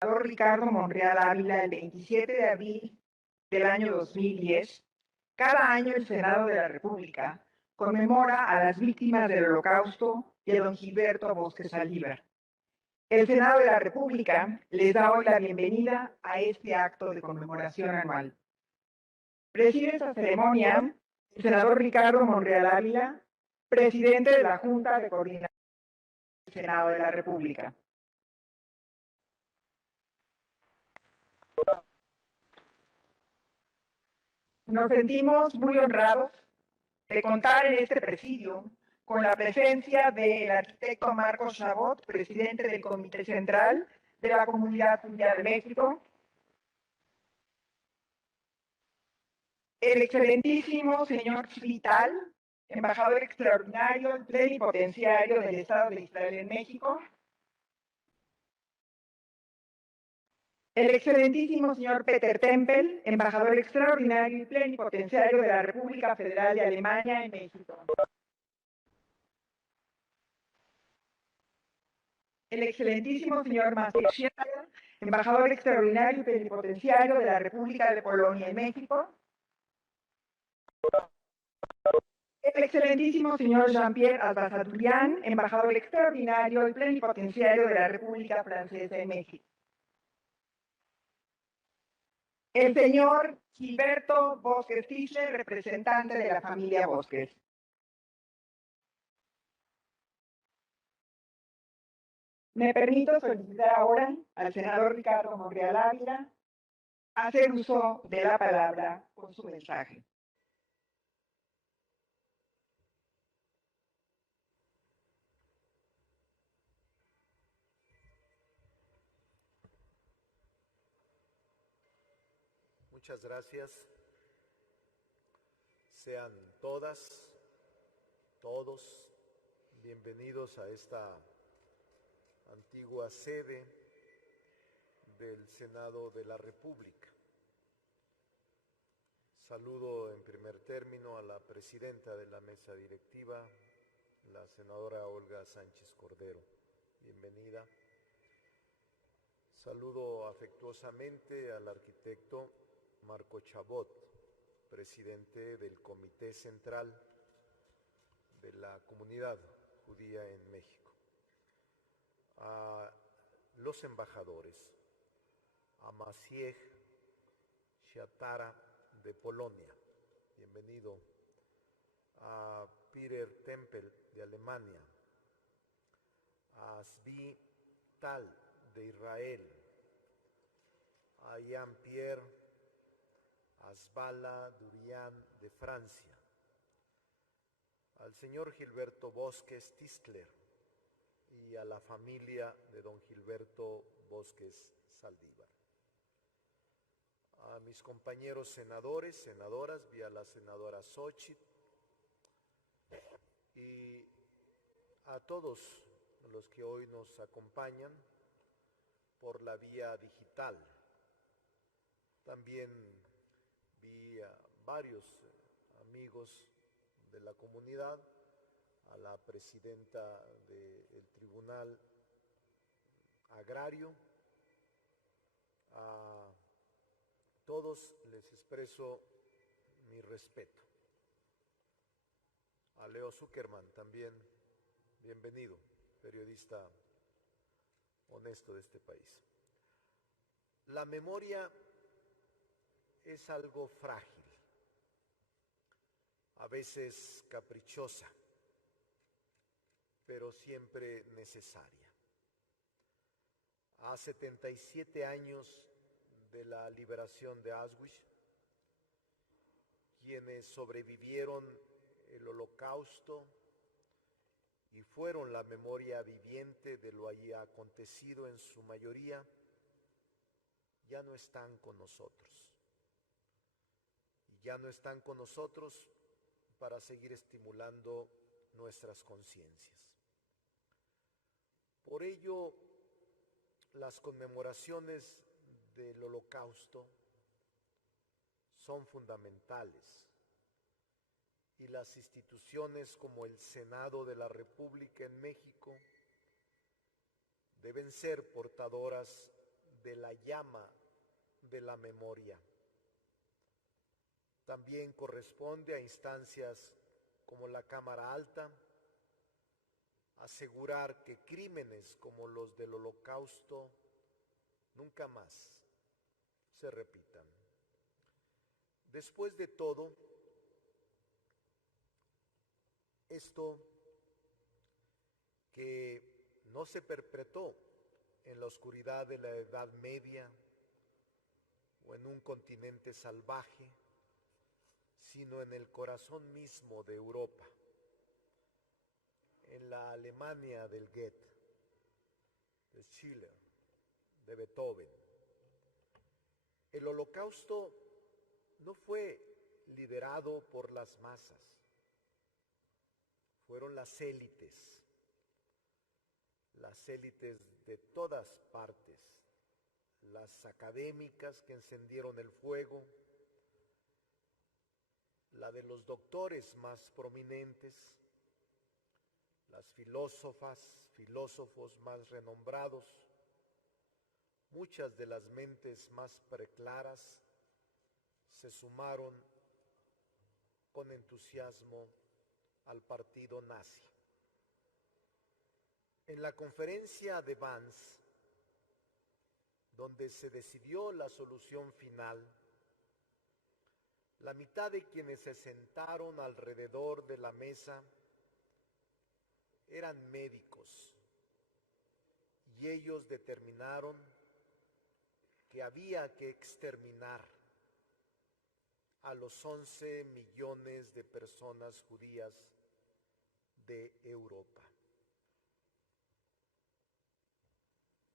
senador Ricardo Monreal Ávila el 27 de abril del año 2010, cada año el Senado de la República conmemora a las víctimas del Holocausto y a don Gilberto Bosques Saldívar. El Senado de la República les da hoy la bienvenida a este acto de conmemoración anual. Preside esta ceremonia el senador Ricardo Monreal Ávila, presidente de la Junta de Coordinación del Senado de la República. Nos sentimos muy honrados de contar en este presidio con la presencia del arquitecto Marcos Chabot, presidente del Comité Central de la Comunidad Judía de México, el excelentísimo señor Vital, embajador extraordinario, plenipotenciario del Estado de Israel en México, el excelentísimo señor Peter Tempel, embajador extraordinario y plenipotenciario de la República Federal de Alemania en México. El excelentísimo señor Maciej Schieder, embajador extraordinario y plenipotenciario de la República de Polonia en México. El excelentísimo señor Jean-Pierre Albazaturian, embajador extraordinario y plenipotenciario de la República Francesa en México. El señor Gilberto Bosques Tischler, representante de la familia Bosques. Me permito solicitar ahora al senador Ricardo Monreal Ávila hacer uso de la palabra con su mensaje. Muchas gracias. Sean todas, todos bienvenidos a esta antigua sede del Senado de la República. Saludo en primer término a la presidenta de la mesa directiva, la senadora Olga Sánchez Cordero. Bienvenida. Saludo afectuosamente al arquitecto Marco Chabot, presidente del Comité Central de la Comunidad Judía en México. A los embajadores, a Maciej Schieder de Polonia, bienvenido, a Peter Tempel de Alemania, a Zvi Tal de Israel, a Jean-Pierre Asbala Durian de Francia, al señor Gilberto Bosques Tischler y a la familia de don Gilberto Bosques Saldívar. A mis compañeros senadores, senadoras, vía la senadora Xochitl, y a todos los que hoy nos acompañan por la vía digital. También vi a varios amigos de la comunidad, a la presidenta del Tribunal Agrario, a todos les expreso mi respeto. A Leo Zuckerman también, bienvenido, periodista honesto de este país. La memoria es algo frágil, a veces caprichosa, pero siempre necesaria. A 77 años de la liberación de Auschwitz, quienes sobrevivieron el Holocausto y fueron la memoria viviente de lo allí acontecido en su mayoría, ya no están con nosotros. Y ya no están con nosotros para seguir estimulando nuestras conciencias. Por ello, las conmemoraciones del Holocausto son fundamentales y las instituciones como el Senado de la República en México deben ser portadoras de la llama de la memoria. También corresponde a instancias como la Cámara Alta asegurar que crímenes como los del Holocausto nunca más se repitan. Después de todo, esto que no se perpetró en la oscuridad de la Edad Media o en un continente salvaje, sino en el corazón mismo de Europa, en la Alemania del Goethe, de Schiller, de Beethoven. El Holocausto no fue liderado por las masas, fueron las élites de todas partes, las académicas que encendieron el fuego, la de los doctores más prominentes, las filósofos más renombrados, muchas de las mentes más preclaras se sumaron con entusiasmo al partido nazi. En la conferencia de Wannsee, donde se decidió la solución final, la mitad de quienes se sentaron alrededor de la mesa eran médicos y ellos determinaron que había que exterminar a los 11 millones de personas judías de Europa.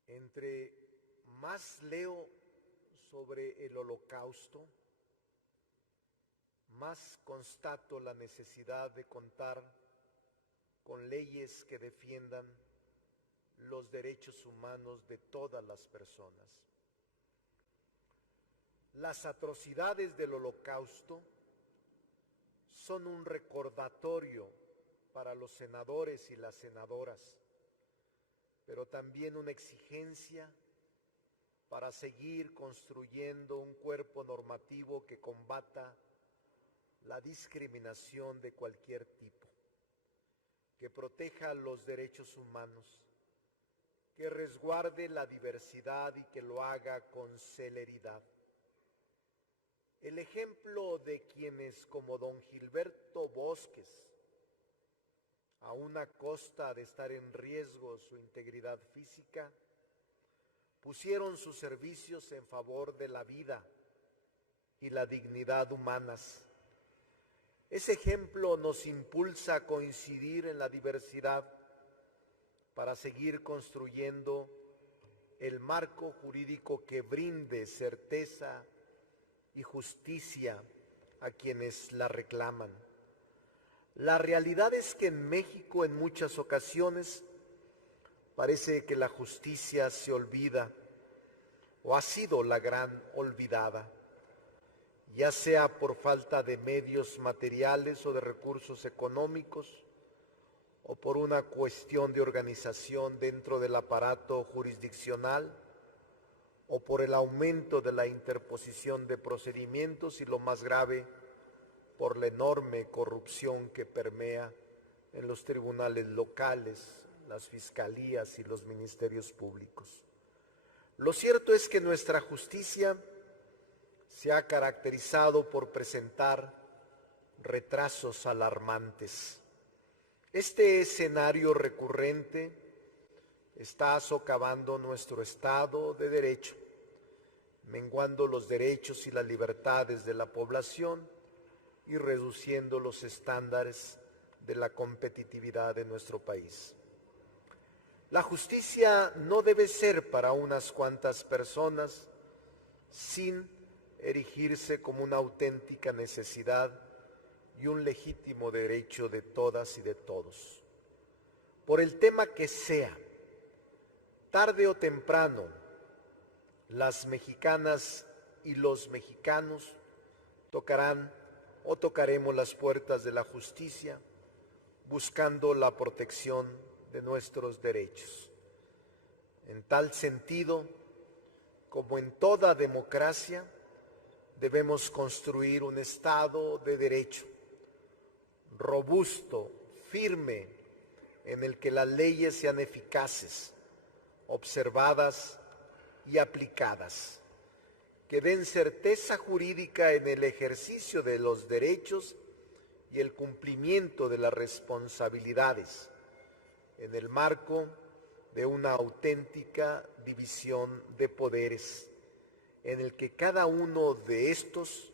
Entre más leo sobre el Holocausto, más constato la necesidad de contar con leyes que defiendan los derechos humanos de todas las personas. Las atrocidades del Holocausto son un recordatorio para los senadores y las senadoras, pero también una exigencia para seguir construyendo un cuerpo normativo que combata la discriminación de cualquier tipo, que proteja los derechos humanos, que resguarde la diversidad y que lo haga con celeridad. El ejemplo de quienes como don Gilberto Bosques, a una costa de estar en riesgo su integridad física, pusieron sus servicios en favor de la vida y la dignidad humanas. Ese ejemplo nos impulsa a coincidir en la diversidad para seguir construyendo el marco jurídico que brinde certeza y justicia a quienes la reclaman. La realidad es que en México en muchas ocasiones parece que la justicia se olvida o ha sido la gran olvidada, ya sea por falta de medios materiales o de recursos económicos o por una cuestión de organización dentro del aparato jurisdiccional o por el aumento de la interposición de procedimientos y lo más grave, por la enorme corrupción que permea en los tribunales locales, las fiscalías y los ministerios públicos. Lo cierto es que nuestra justicia se ha caracterizado por presentar retrasos alarmantes. Este escenario recurrente está socavando nuestro Estado de Derecho, menguando los derechos y las libertades de la población y reduciendo los estándares de la competitividad de nuestro país. La justicia no debe ser para unas cuantas personas sin erigirse como una auténtica necesidad y un legítimo derecho de todas y de todos. Por el tema que sea, tarde o temprano, las mexicanas y los mexicanos tocarán o tocaremos las puertas de la justicia buscando la protección de nuestros derechos. En tal sentido, como en toda democracia, debemos construir un Estado de derecho, robusto, firme, en el que las leyes sean eficaces, observadas y aplicadas, que den certeza jurídica en el ejercicio de los derechos y el cumplimiento de las responsabilidades, en el marco de una auténtica división de poderes, en el que cada uno de estos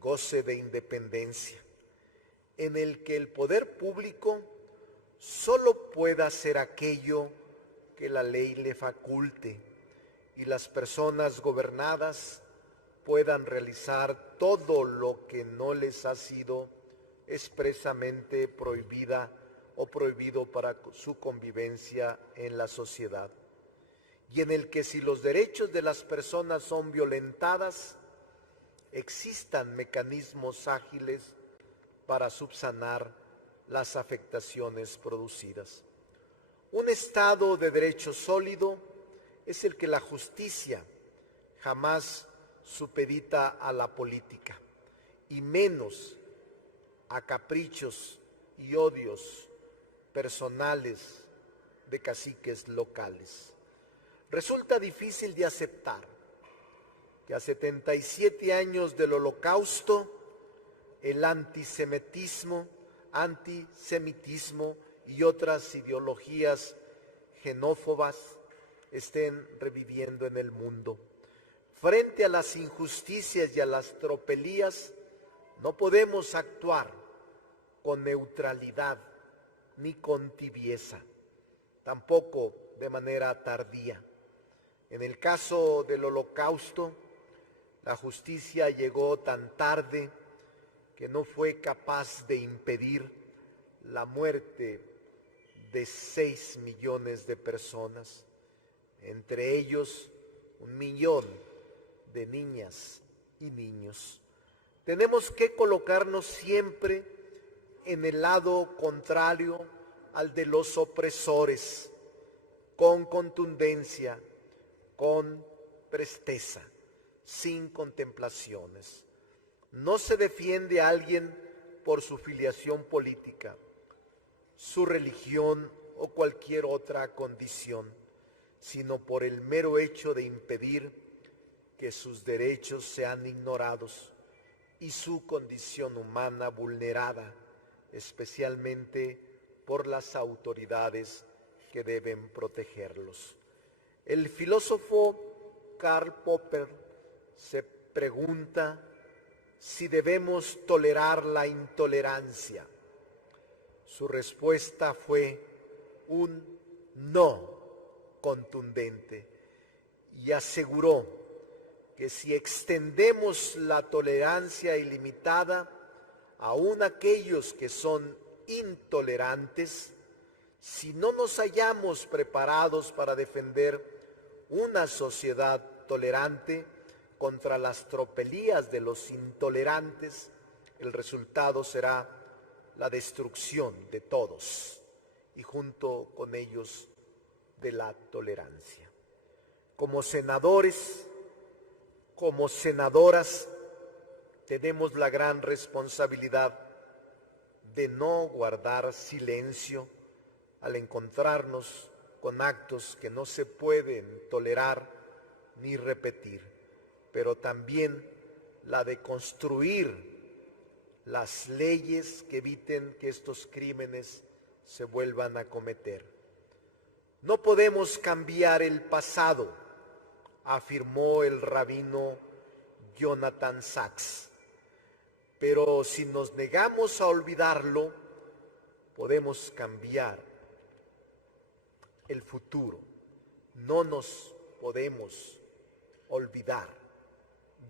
goce de independencia, en el que el poder público solo pueda hacer aquello que la ley le faculte y las personas gobernadas puedan realizar todo lo que no les ha sido expresamente prohibida o prohibido para su convivencia en la sociedad, y en el que si los derechos de las personas son violentadas, existan mecanismos ágiles para subsanar las afectaciones producidas. Un Estado de derecho sólido es el que la justicia jamás supedita a la política, y menos a caprichos y odios personales de caciques locales. Resulta difícil de aceptar que a 77 años del Holocausto el antisemitismo y otras ideologías xenófobas estén reviviendo en el mundo. Frente a las injusticias y a las tropelías, no podemos actuar con neutralidad ni con tibieza, tampoco de manera tardía. En el caso del Holocausto, la justicia llegó tan tarde que no fue capaz de impedir la muerte de 6 millones de personas, entre ellos 1 millón de niñas y niños. Tenemos que colocarnos siempre en el lado contrario al de los opresores, con contundencia, con presteza, sin contemplaciones. No se defiende a alguien por su filiación política, su religión o cualquier otra condición, sino por el mero hecho de impedir que sus derechos sean ignorados y su condición humana vulnerada, especialmente por las autoridades que deben protegerlos. El filósofo Karl Popper se pregunta si debemos tolerar la intolerancia. Su respuesta fue un no contundente y aseguró que si extendemos la tolerancia ilimitada aún a aquellos que son intolerantes, si no nos hallamos preparados para defender una sociedad tolerante contra las tropelías de los intolerantes, el resultado será la destrucción de todos y junto con ellos de la tolerancia. Como senadores, como senadoras, tenemos la gran responsabilidad de no guardar silencio al encontrarnos con actos que no se pueden tolerar ni repetir, pero también la de construir las leyes que eviten que estos crímenes se vuelvan a cometer. No podemos cambiar el pasado, afirmó el rabino Jonathan Sacks, pero si nos negamos a olvidarlo, podemos cambiar el futuro. No nos podemos olvidar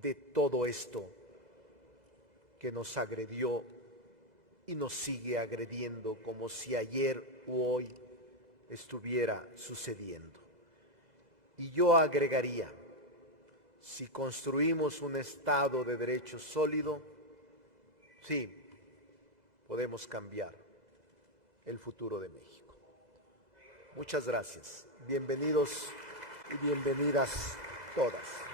de todo esto que nos agredió y nos sigue agrediendo como si ayer u hoy estuviera sucediendo. Y yo agregaría, si construimos un Estado de derecho sólido, sí, podemos cambiar el futuro de México. Muchas gracias. Bienvenidos y bienvenidas todas.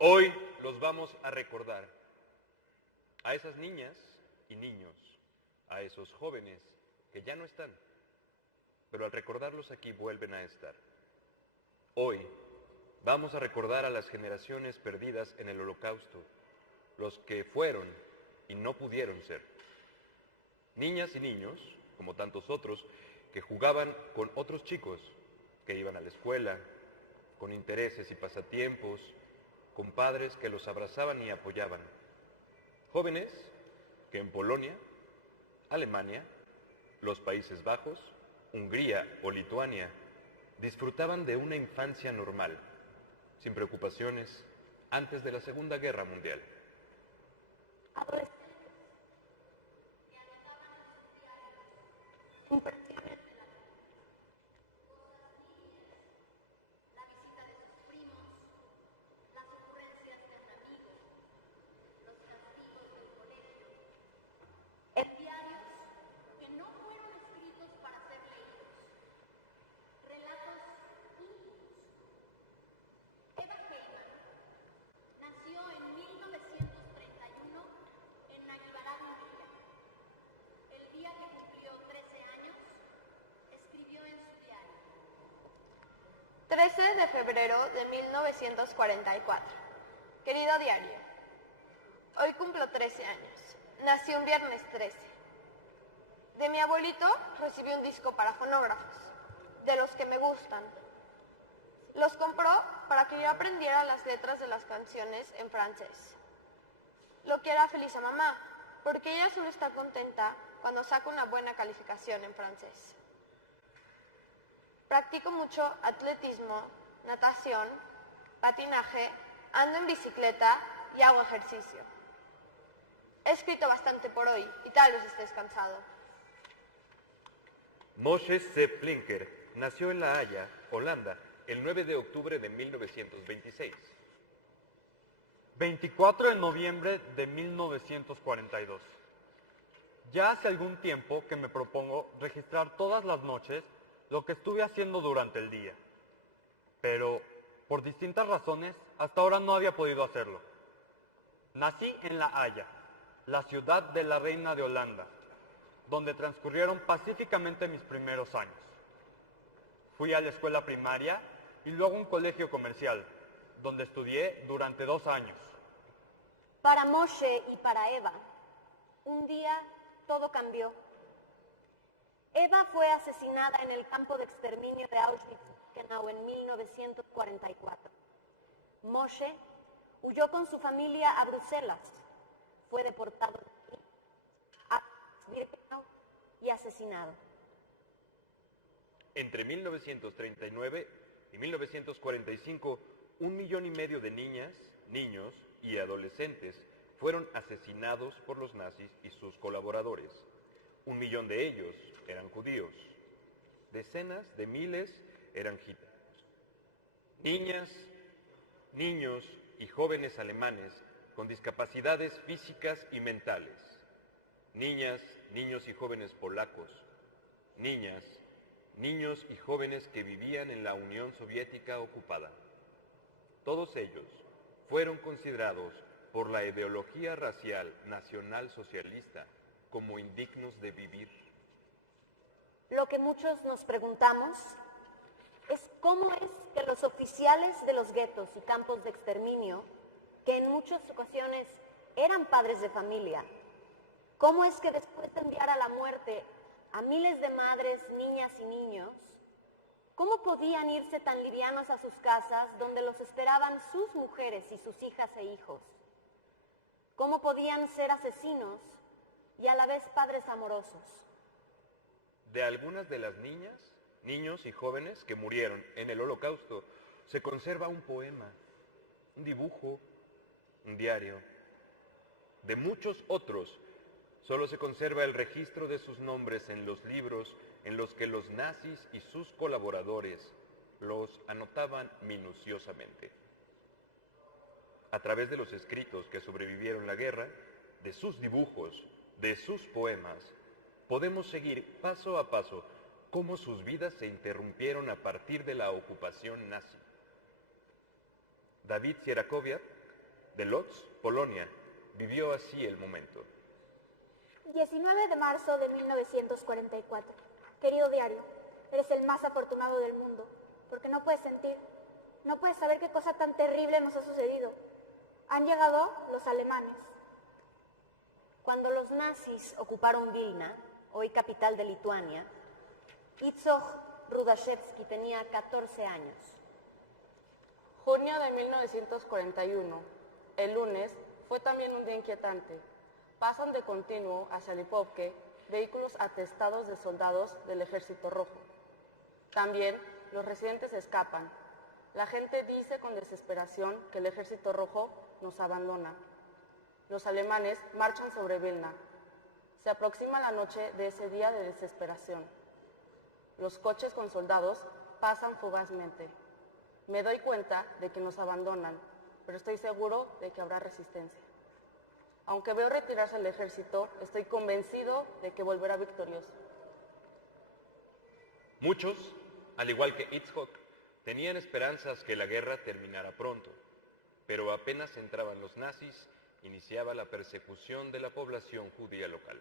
Hoy los vamos a recordar, a esas niñas y niños, a esos jóvenes que ya no están, pero al recordarlos aquí vuelven a estar. Hoy vamos a recordar a las generaciones perdidas en el Holocausto, los que fueron y no pudieron ser. Niñas y niños, como tantos otros, que jugaban con otros chicos, que iban a la escuela, con intereses y pasatiempos, con padres que los abrazaban y apoyaban. Jóvenes que en Polonia, Alemania, los Países Bajos, Hungría o Lituania disfrutaban de una infancia normal, sin preocupaciones, antes de la Segunda Guerra Mundial. De febrero de 1944. Querido diario, hoy cumplo 13 años. Nací un viernes 13. De mi abuelito recibí un disco para fonógrafos, de los que me gustan. Los compró para que yo aprendiera las letras de las canciones en francés. Lo que hará feliz a mamá, porque ella solo está contenta cuando saca una buena calificación en francés. Practico mucho atletismo, natación, patinaje, ando en bicicleta y hago ejercicio. He escrito bastante por hoy y tal vez estés cansado. Moshe Sepp Blinker nació en La Haya, Holanda, el 9 de octubre de 1926. 24 de noviembre de 1942. Ya hace algún tiempo que me propongo registrar todas las noches lo que estuve haciendo durante el día. Pero, por distintas razones, hasta ahora no había podido hacerlo. Nací en La Haya, la ciudad de la reina de Holanda, donde transcurrieron pacíficamente mis primeros años. Fui a la escuela primaria y luego a un colegio comercial, donde estudié durante 2 años. Para Moshe y para Eva, un día todo cambió. Eva fue asesinada en el campo de exterminio de Auschwitz-Birkenau en 1944. Moshe huyó con su familia a Bruselas. fue deportado a Birkenau y asesinado. Entre 1939 y 1945, 1,5 millones de niñas, niños y adolescentes fueron asesinados por los nazis y sus colaboradores. 1 millón de ellos eran judíos. Decenas de miles eran gitanos. Niñas, niños y jóvenes alemanes con discapacidades físicas y mentales. Niñas, niños y jóvenes polacos. Niñas, niños y jóvenes que vivían en la Unión Soviética ocupada. Todos ellos fueron considerados por la ideología racial nacionalsocialista como indignos de vivir. Lo que muchos nos preguntamos es cómo es que los oficiales de los guetos y campos de exterminio, que en muchas ocasiones eran padres de familia, cómo es que después de enviar a la muerte a miles de madres, niñas y niños, cómo podían irse tan livianos a sus casas donde los esperaban sus mujeres y sus hijas e hijos, cómo podían ser asesinos y a la vez padres amorosos. De algunas de las niñas, niños y jóvenes que murieron en el Holocausto, se conserva un poema, un dibujo, un diario. De muchos otros, solo se conserva el registro de sus nombres en los libros en los que los nazis y sus colaboradores los anotaban minuciosamente. A través de los escritos que sobrevivieron la guerra, de sus dibujos, de sus poemas, podemos seguir paso a paso cómo sus vidas se interrumpieron a partir de la ocupación nazi. David Sierakowiak, de Lodz, Polonia, vivió así el momento. 19 de marzo de 1944. Querido diario, eres el más afortunado del mundo, porque no puedes sentir, no puedes saber qué cosa tan terrible nos ha sucedido. Han llegado los alemanes. Cuando los nazis ocuparon Vilna, hoy capital de Lituania, Itzhak Rudashevsky tenía 14 años. Junio de 1941, el lunes, fue también un día inquietante. Pasan de continuo hacia Lipovke vehículos atestados de soldados del Ejército Rojo. También los residentes escapan. La gente dice con desesperación que el Ejército Rojo nos abandona. Los alemanes marchan sobre Vilna. Se aproxima la noche de ese día de desesperación. Los coches con soldados pasan fugazmente. Me doy cuenta de que nos abandonan, pero estoy seguro de que habrá resistencia. Aunque veo retirarse el ejército, estoy convencido de que volverá victorioso. Muchos, al igual que Itzhak, tenían esperanzas que la guerra terminara pronto, pero apenas entraban los nazis, iniciaba la persecución de la población judía local.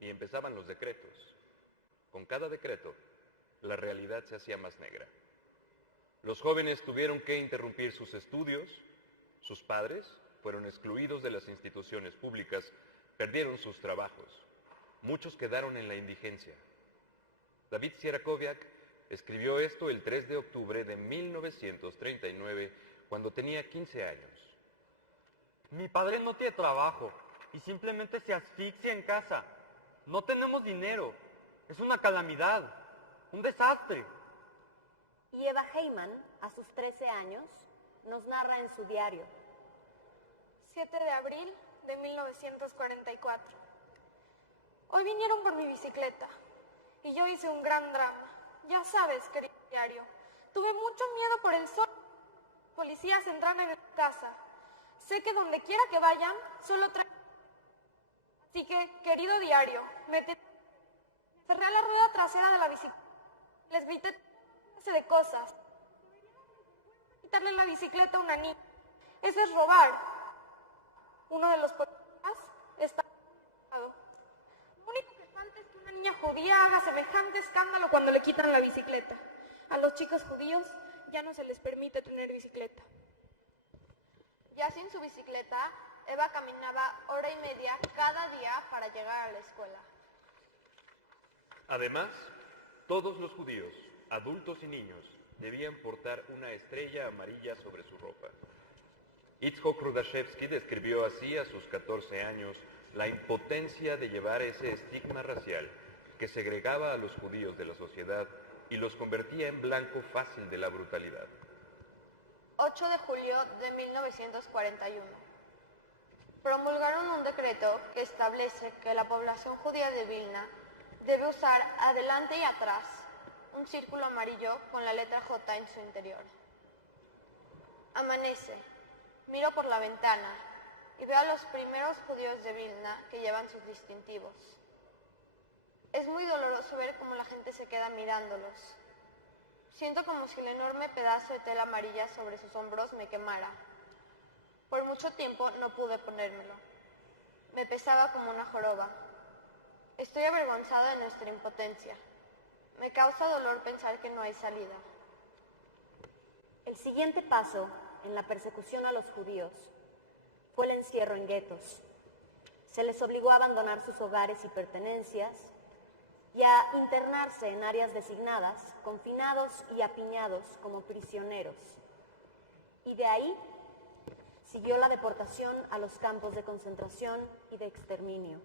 Y empezaban los decretos. Con cada decreto, la realidad se hacía más negra. Los jóvenes tuvieron que interrumpir sus estudios, sus padres fueron excluidos de las instituciones públicas, perdieron sus trabajos. Muchos quedaron en la indigencia. David Sierakowiak escribió esto el 3 de octubre de 1939, cuando tenía 15 años. Mi padre no tiene trabajo y simplemente se asfixia en casa. No tenemos dinero. Es una calamidad, un desastre. Y Eva Heyman, a sus 13 años, nos narra en su diario. 7 de abril de 1944. Hoy vinieron por mi bicicleta y yo hice un gran drama. Ya sabes, querido diario, tuve mucho miedo por el sol. Policías entraron en mi casa. Sé que donde quiera que vayan, solo traen... Así que, querido diario, me cerré a la rueda trasera de la bicicleta. Les grité de cosas. Quitarle la bicicleta a una niña. Eso es robar. Uno de los policías está... Lo único que falta es que una niña judía haga semejante escándalo cuando le quitan la bicicleta. A los chicos judíos ya no se les permite tener bicicleta. Ya sin su bicicleta, Eva caminaba 1 hora y media cada día para llegar a la escuela. Además, todos los judíos, adultos y niños, debían portar una estrella amarilla sobre su ropa. Itzhak Rudashevsky describió así a sus 14 años la impotencia de llevar ese estigma racial que segregaba a los judíos de la sociedad y los convertía en blanco fácil de la brutalidad. 8 de julio de 1941. Promulgaron un decreto que establece que la población judía de Vilna debe usar adelante y atrás un círculo amarillo con la letra J en su interior. Amanece, miro por la ventana y veo a los primeros judíos de Vilna que llevan sus distintivos. Es muy doloroso ver cómo la gente se queda mirándolos. Siento como si el enorme pedazo de tela amarilla sobre sus hombros me quemara. Por mucho tiempo no pude ponérmelo. Me pesaba como una joroba. Estoy avergonzada de nuestra impotencia. Me causa dolor pensar que no hay salida. El siguiente paso en la persecución a los judíos fue el encierro en guetos. Se les obligó a abandonar sus hogares y pertenencias y a internarse en áreas designadas, confinados y apiñados como prisioneros. Y de ahí siguió la deportación a los campos de concentración y de exterminio.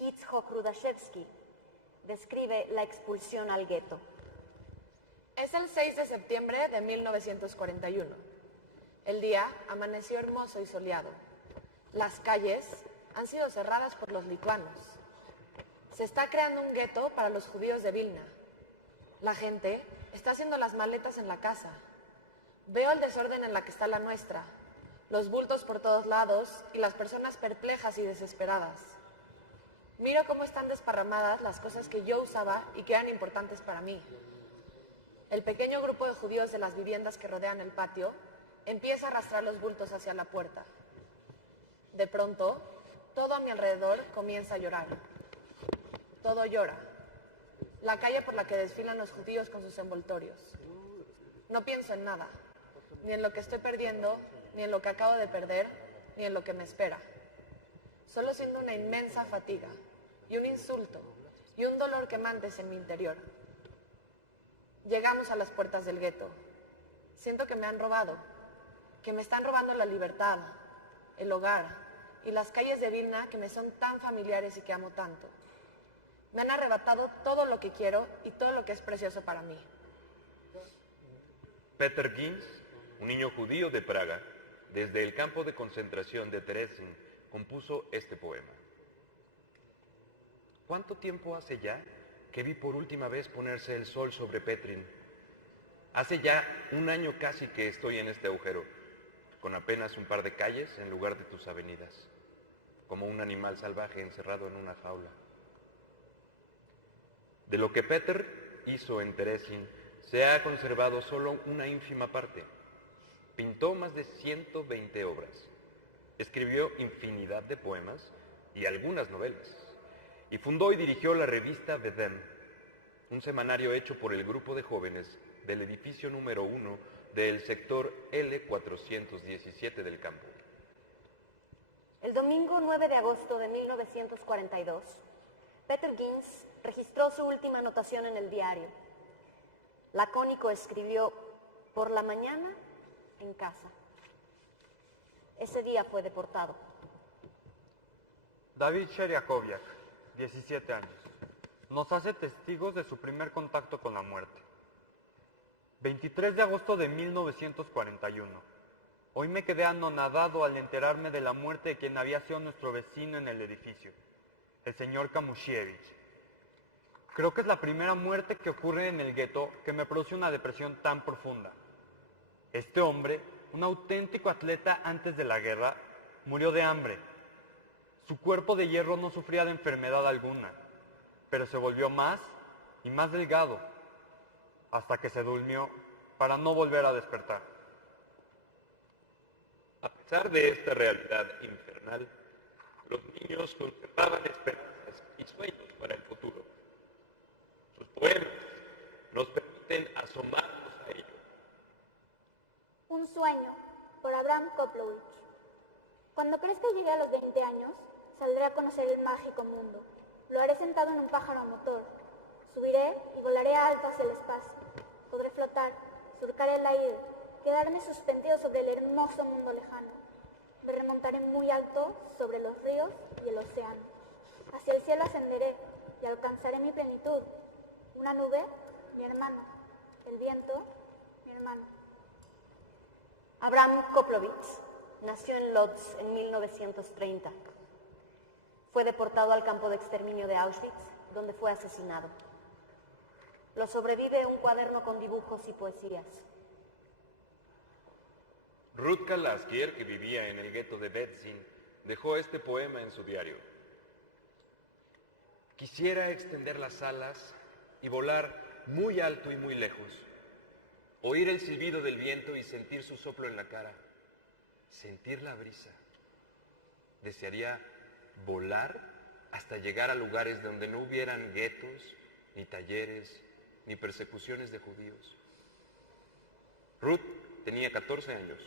Itzhak Rudashevsky describe la expulsión al gueto. Es el 6 de septiembre de 1941. El día amaneció hermoso y soleado. Las calles han sido cerradas por los lituanos. Se está creando un gueto para los judíos de Vilna. La gente está haciendo las maletas en la casa. Veo el desorden en la que está la nuestra, los bultos por todos lados y las personas perplejas y desesperadas. Miro cómo están desparramadas las cosas que yo usaba y que eran importantes para mí. El pequeño grupo de judíos de las viviendas que rodean el patio empieza a arrastrar los bultos hacia la puerta. De pronto, todo a mi alrededor comienza a llorar. Todo llora. La calle por la que desfilan los judíos con sus envoltorios. No pienso en nada, ni en lo que estoy perdiendo, ni en lo que acabo de perder, ni en lo que me espera. Solo siento una inmensa fatiga, y un insulto, y un dolor quemantes en mi interior. Llegamos a las puertas del gueto. Siento que me han robado, que me están robando la libertad, el hogar, y las calles de Vilna que me son tan familiares y que amo tanto. Me han arrebatado todo lo que quiero y todo lo que es precioso para mí. Peter Gins, un niño judío de Praga, desde el campo de concentración de Terezín, compuso este poema. ¿Cuánto tiempo hace ya que vi por última vez ponerse el sol sobre Petrin? Hace ya un año casi que estoy en este agujero, con apenas un par de calles en lugar de tus avenidas, como un animal salvaje encerrado en una jaula. De lo que Peter hizo en Terezín se ha conservado solo una ínfima parte. Pintó más de 120 obras. Escribió infinidad de poemas y algunas novelas. Y fundó y dirigió la revista Vedem, un semanario hecho por el grupo de jóvenes del edificio número 1 del sector L417 del campo. El domingo 9 de agosto de 1942, Peter Gins registró su última anotación en el diario. Lacónico escribió: por la mañana, en casa. Ese día fue deportado. David Sheriakoviak, 17 años, nos hace testigos de su primer contacto con la muerte. 23 de agosto de 1941. Hoy me quedé anonadado al enterarme de la muerte de quien había sido nuestro vecino en el edificio, el señor Kamushievich. Creo que es la primera muerte que ocurre en el gueto que me produce una depresión tan profunda. Este hombre, un auténtico atleta antes de la guerra, murió de hambre. Su cuerpo de hierro no sufría de enfermedad alguna, pero se volvió más y más delgado, hasta que se durmió para no volver a despertar. A pesar de esta realidad infernal, los niños conservaban esperanzas y sueños para el futuro. Sus poemas nos permiten asomarnos a ello. Un sueño, por Abraham Koplowitz. Cuando crezca y llegue a los 20 años, saldré a conocer el mágico mundo. Lo haré sentado en un pájaro a motor. Subiré y volaré alto hacia el espacio. Podré flotar, surcar el aire, quedarme suspendido sobre el hermoso mundo lejano. Me remontaré muy alto sobre los ríos y el océano. Hacia el cielo ascenderé y alcanzaré mi plenitud. Una nube, mi hermano. El viento, mi hermano. Abraham Koplovich nació en Lodz en 1930. Fue deportado al campo de exterminio de Auschwitz, donde fue asesinado. Lo sobrevive un cuaderno con dibujos y poesías. Ruth Kalaskier, que vivía en el gueto de Betzin, dejó este poema en su diario. Quisiera extender las alas y volar muy alto y muy lejos, oír el silbido del viento y sentir su soplo en la cara, sentir la brisa. Desearía volar hasta llegar a lugares donde no hubieran guetos, ni talleres, ni persecuciones de judíos. Ruth tenía 14 años.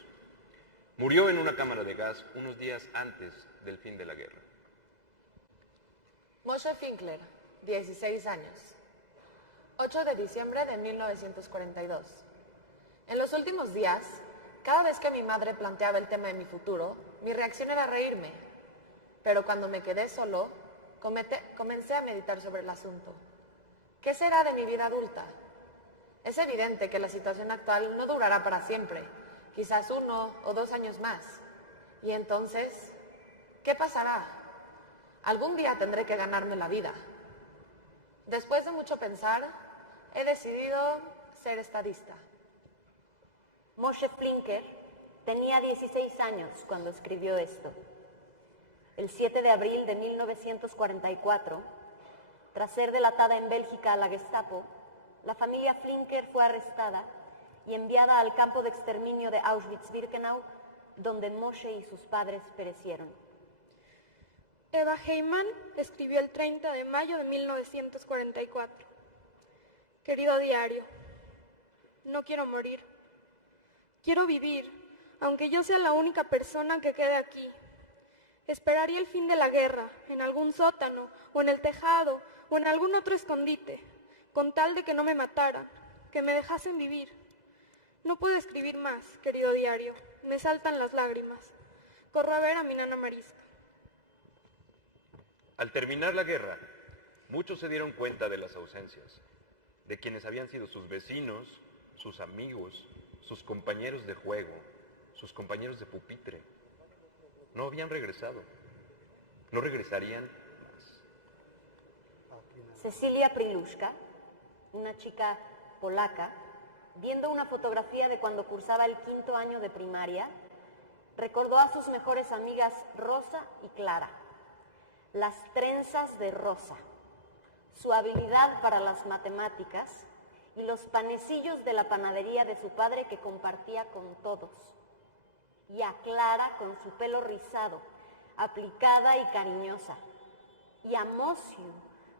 Murió en una cámara de gas unos días antes del fin de la guerra. Moshe Finkler, 16 años. 8 de diciembre de 1942. En los últimos días, cada vez que mi madre planteaba el tema de mi futuro, mi reacción era reírme. Pero cuando me quedé solo, comencé a meditar sobre el asunto. ¿Qué será de mi vida adulta? Es evidente que la situación actual no durará para siempre, quizás 1 o 2 años más. Y entonces, ¿qué pasará? Algún día tendré que ganarme la vida. Después de mucho pensar, he decidido ser estadista. Moshe Flinker tenía 16 años cuando escribió esto. El 7 de abril de 1944, tras ser delatada en Bélgica a la Gestapo, la familia Flinker fue arrestada y enviada al campo de exterminio de Auschwitz-Birkenau, donde Moshe y sus padres perecieron. Eva Heyman escribió el 30 de mayo de 1944. Querido diario, no quiero morir. Quiero vivir, aunque yo sea la única persona que quede aquí. Esperaría el fin de la guerra, en algún sótano, o en el tejado, o en algún otro escondite, con tal de que no me mataran, que me dejasen vivir. No puedo escribir más, querido diario, me saltan las lágrimas. Corro a ver a mi nana Marisca. Al terminar la guerra, muchos se dieron cuenta de las ausencias, de quienes habían sido sus vecinos, sus amigos, sus compañeros de juego, sus compañeros de pupitre. No habían regresado, no regresarían más. Cecilia Prilushka, una chica polaca, viendo una fotografía de cuando cursaba el 5º año de primaria, recordó a sus mejores amigas Rosa y Clara. Las trenzas de Rosa, su habilidad para las matemáticas y los panecillos de la panadería de su padre que compartía con todos. Y a Clara con su pelo rizado, aplicada y cariñosa. Y a Mosiu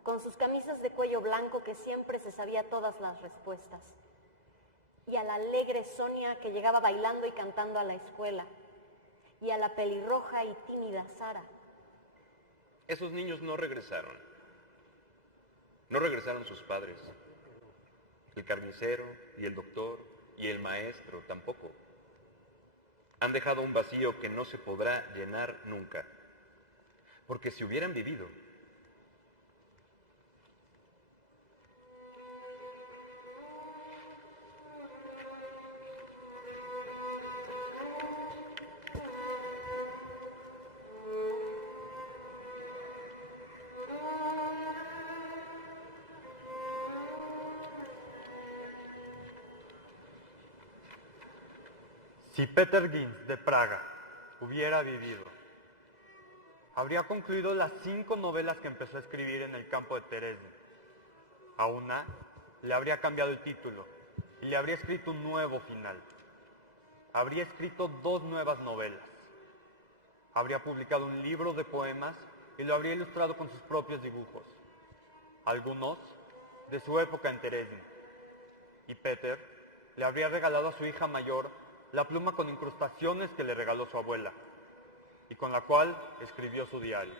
con sus camisas de cuello blanco que siempre se sabía todas las respuestas. Y a la alegre Sonia que llegaba bailando y cantando a la escuela. Y a la pelirroja y tímida Sara. Esos niños no regresaron. No regresaron sus padres. El carnicero y el doctor y el maestro tampoco. Han dejado un vacío que no se podrá llenar nunca. Porque si hubieran vivido, Si Peter Ginz de Praga hubiera vivido, habría concluido las 5 novelas que empezó a escribir en el campo de Terezín. A una le habría cambiado el título y le habría escrito un nuevo final. Habría escrito 2 nuevas novelas. Habría publicado un libro de poemas y lo habría ilustrado con sus propios dibujos, algunos de su época en Terezín. Y Peter le habría regalado a su hija mayor la pluma con incrustaciones que le regaló su abuela y con la cual escribió su diario.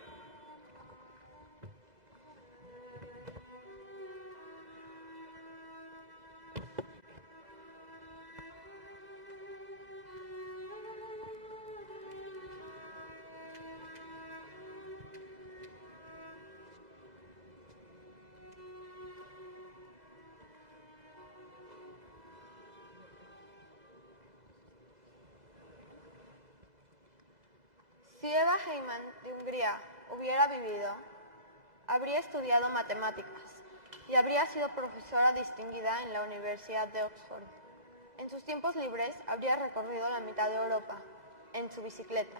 Si Eva Heyman de Hungría hubiera vivido, habría estudiado matemáticas y habría sido profesora distinguida en la Universidad de Oxford. En sus tiempos libres habría recorrido la mitad de Europa en su bicicleta.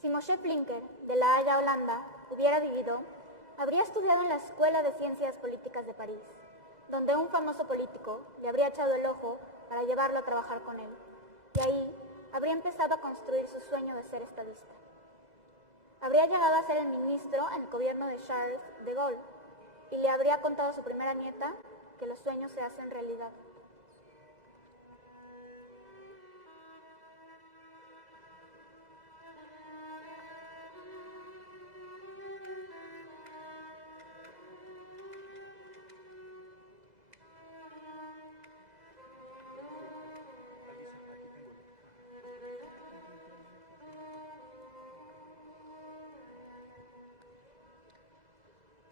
Si Moshe Flinker, de La Haya, Holanda, hubiera vivido, habría estudiado en la Escuela de Ciencias Políticas de París, donde un famoso político le habría echado el ojo para llevarlo a trabajar con él. Y ahí habría empezado a construir su sueño de ser estadista. Habría llegado a ser el ministro en el gobierno de Charles de Gaulle y le habría contado a su primera nieta que los sueños se hacen realidad.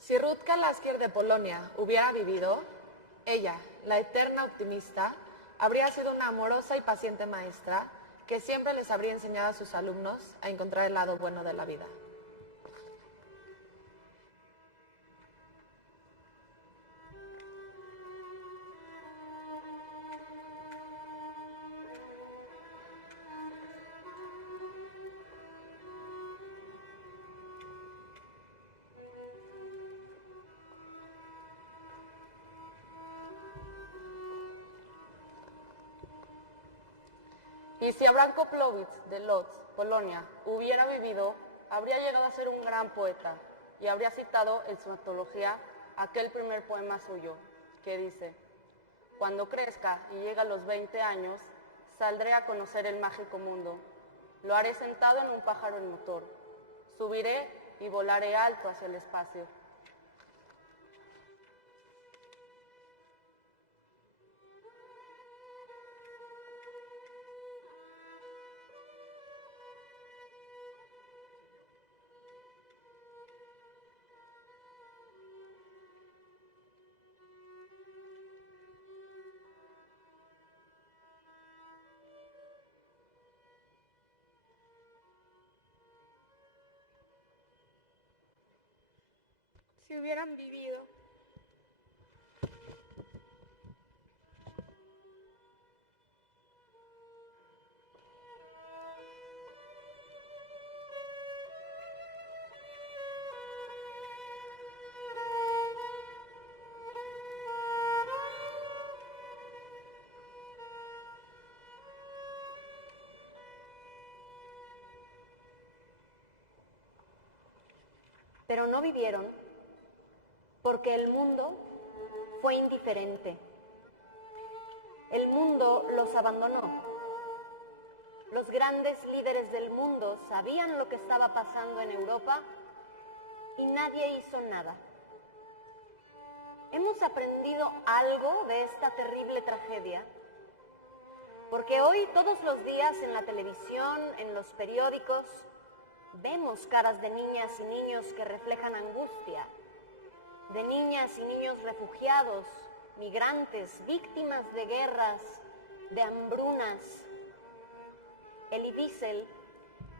Si Ruth Kalaskier de Polonia hubiera vivido, ella, la eterna optimista, habría sido una amorosa y paciente maestra que siempre les habría enseñado a sus alumnos a encontrar el lado bueno de la vida. Y si Abraham Koplowitz de Lodz, Polonia, hubiera vivido, habría llegado a ser un gran poeta y habría citado en su antología aquel primer poema suyo, que dice: cuando crezca y llegue a los 20 años, saldré a conocer el mágico mundo. Lo haré sentado en un pájaro en motor. Subiré y volaré alto hacia el espacio. Si hubieran vivido. Pero no vivieron porque el mundo fue indiferente. El mundo los abandonó. Los grandes líderes del mundo sabían lo que estaba pasando en Europa y nadie hizo nada. ¿Hemos aprendido algo de esta terrible tragedia? Porque hoy todos los días en la televisión, en los periódicos, vemos caras de niñas y niños que reflejan angustia, de niñas y niños refugiados, migrantes, víctimas de guerras, de hambrunas. Elie Wiesel,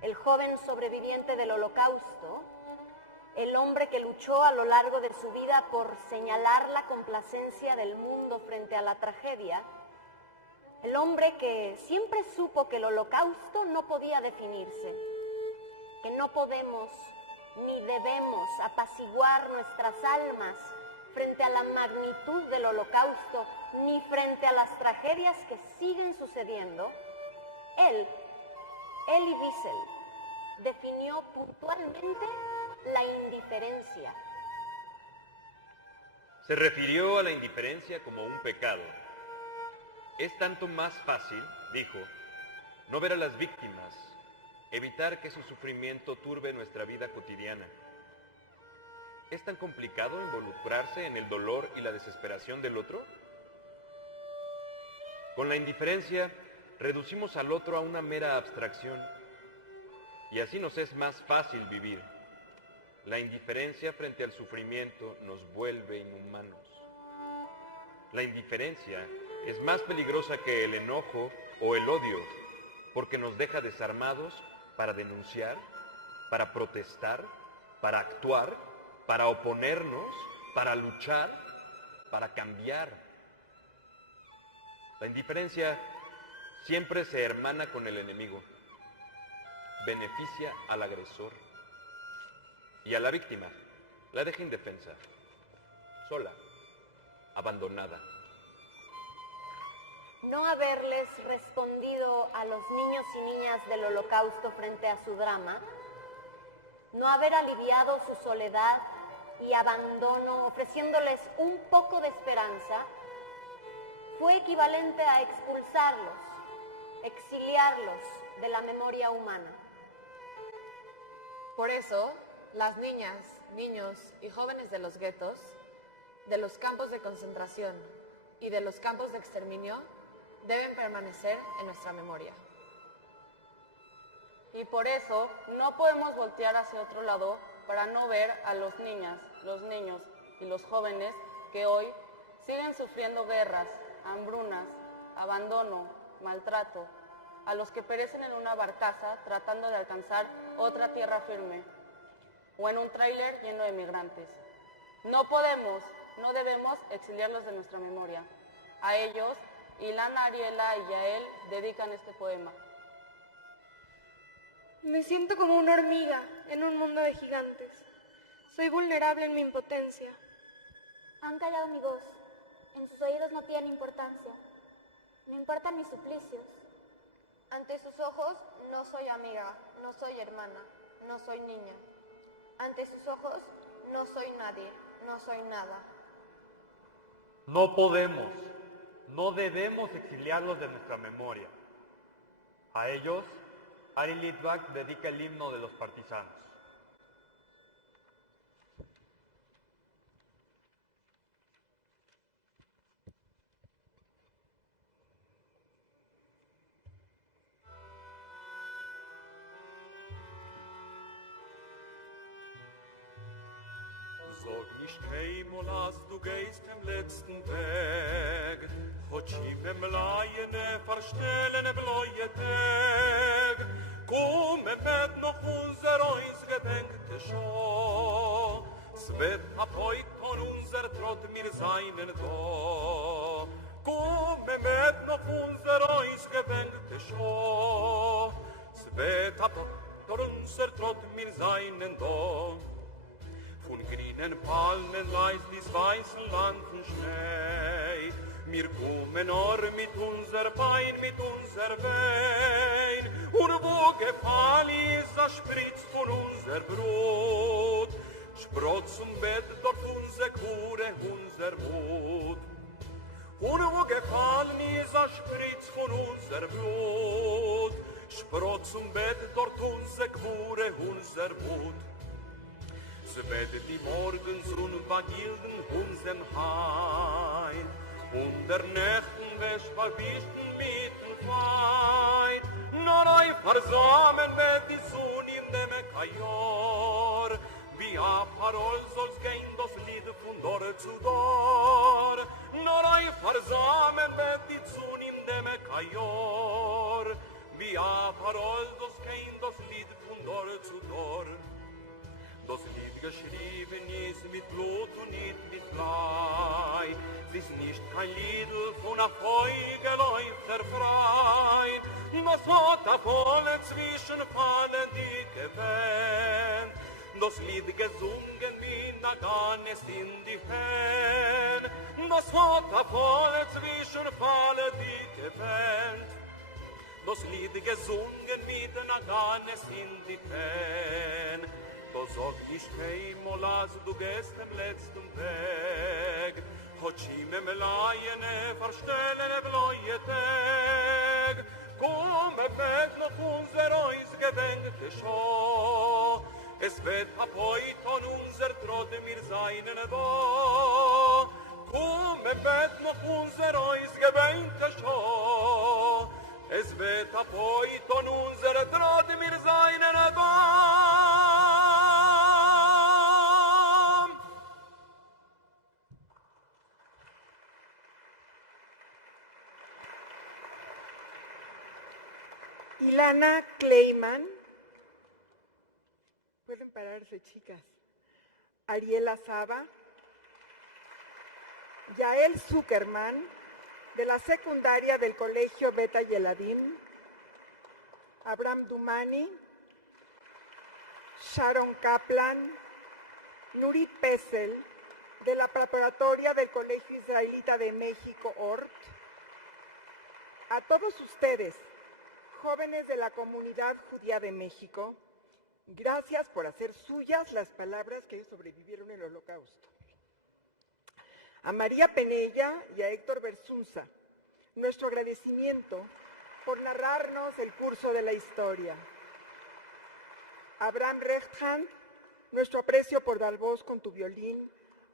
el joven sobreviviente del Holocausto, el hombre que luchó a lo largo de su vida por señalar la complacencia del mundo frente a la tragedia, el hombre que siempre supo que el Holocausto no podía definirse, que no podemos ni debemos apaciguar nuestras almas frente a la magnitud del Holocausto, ni frente a las tragedias que siguen sucediendo. Él, Elie Wiesel, definió puntualmente la indiferencia. Se refirió a la indiferencia como un pecado. Es tanto más fácil, dijo, no ver a las víctimas, evitar que su sufrimiento turbe nuestra vida cotidiana. ¿Es tan complicado involucrarse en el dolor y la desesperación del otro? Con la indiferencia reducimos al otro a una mera abstracción. Y así nos es más fácil vivir. La indiferencia frente al sufrimiento nos vuelve inhumanos. La indiferencia es más peligrosa que el enojo o el odio, porque nos deja desarmados para denunciar, para protestar, para actuar, para oponernos, para luchar, para cambiar. La indiferencia siempre se hermana con el enemigo, beneficia al agresor y a la víctima la deja indefensa, sola, abandonada. No haberles respondido a los niños y niñas del Holocausto frente a su drama, no haber aliviado su soledad y abandono ofreciéndoles un poco de esperanza, fue equivalente a expulsarlos, exiliarlos de la memoria humana. Por eso, las niñas, niños y jóvenes de los guetos, de los campos de concentración y de los campos de exterminio deben permanecer en nuestra memoria. Y por eso no podemos voltear hacia otro lado para no ver a las niñas, los niños y los jóvenes que hoy siguen sufriendo guerras, hambrunas, abandono, maltrato, a los que perecen en una barcaza tratando de alcanzar otra tierra firme, o en un tráiler lleno de migrantes. No podemos, no debemos exiliarlos de nuestra memoria. A ellos, Ilana, Ariela y Yael dedican este poema. Me siento como una hormiga en un mundo de gigantes. Soy vulnerable en mi impotencia. Han callado mi voz. En sus oídos no tienen importancia. No importan mis suplicios. Ante sus ojos no soy amiga, no soy hermana, no soy niña. Ante sus ojos no soy nadie, no soy nada. No podemos, no debemos exiliarlos de nuestra memoria. A ellos, Ari Litvak dedica el himno de los partisanos. Sag nicht einmal, als du gehst im letzten Weg, hot schief im Leine verstellen bläue Tag. Komm, wird noch unser Eins gedenkt schon, es wird ab heut von unser Trott mir seinen da. Komm, wird noch unser Eins gedenkt schon, es wird ab heut von unser Trott mir seinen da. Von grünen Palmen weiß dies weißen Land von Schnee. Wir kommen nur mit unser Bein, mit unser Wein. Und wo gefallen ist, das spritzt von unser Brot. Sprott zum Bett, dort unser Kure, unser Mut. Und wo gefallen ist, das spritzt von unser Blut. Sprott zum Bett, dort unser Kure, unser Mut. Sie werden die Morgensonne vergilden unseren Hain. Und der Nächten wäsch verwischten mitten fein. Nur ein versammeln wird die Sonne in dem Kajor. Wie a Parol soll's gehen, das Lied von Dor zu Dor. Nur ein versammeln wird die Sonne in dem Kajor. Wie a Parol soll's gehen, das Lied von Dor zu Dor. Das Lied geschrieben ist mit Blut und nicht mit Blei. Es ist nicht kein Lied von a Feugeläufer frei. Das hat a volle Zwischenfallen die gewähnt. Das Lied gesungen wie Naganes in die Fen. Das hat a volle Zwischenfallen die gewähnt. Das Lied gesungen mit Naganes in die Fen. Da sag ich keinmal, als du gehst im letzten Weg, hot schim im Leine verstellen bläue Tag. Komm, wird noch unser Eins gedenkt schon, es wird ab heut an unser Trott mir seinen da. Komm, wird noch unser Eins gedenkt schon, es wird apoiton unsere Trade mir seinen Adam. Ilana Kleiman. Pueden pararse, chicas. Ariela Saba. Yael Zuckerman, de la secundaria del Colegio Beta Yeladim. Abraham Dumani. Sharon Kaplan. Nurit Pesel, de la preparatoria del Colegio Israelita de México, ORT. A todos ustedes, jóvenes de la comunidad judía de México, gracias por hacer suyas las palabras que sobrevivieron el Holocausto. A María Penella y a Héctor Bersunza, nuestro agradecimiento por narrarnos el curso de la historia. A Abraham Rechthand, nuestro aprecio por dar voz con tu violín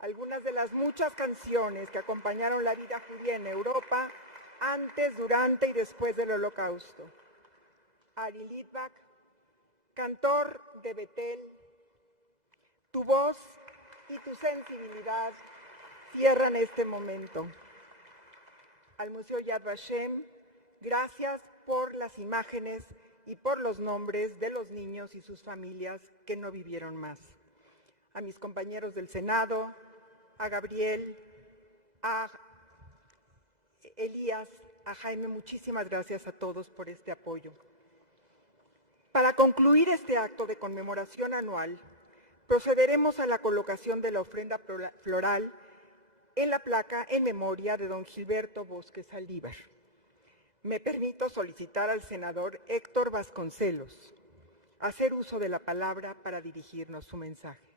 algunas de las muchas canciones que acompañaron la vida judía en Europa antes, durante y después del Holocausto. Ari Litvak, cantor de Betel, tu voz y tu sensibilidad cierran este momento. Al Museo Yad Vashem, gracias por las imágenes y por los nombres de los niños y sus familias que no vivieron más. A mis compañeros del Senado, a Gabriel, a Elías, a Jaime, muchísimas gracias a todos por este apoyo. Para concluir este acto de conmemoración anual, procederemos a la colocación de la ofrenda floral en la placa en memoria de don Gilberto Bosque Saldívar. Me permito solicitar al senador Héctor Vasconcelos hacer uso de la palabra para dirigirnos su mensaje.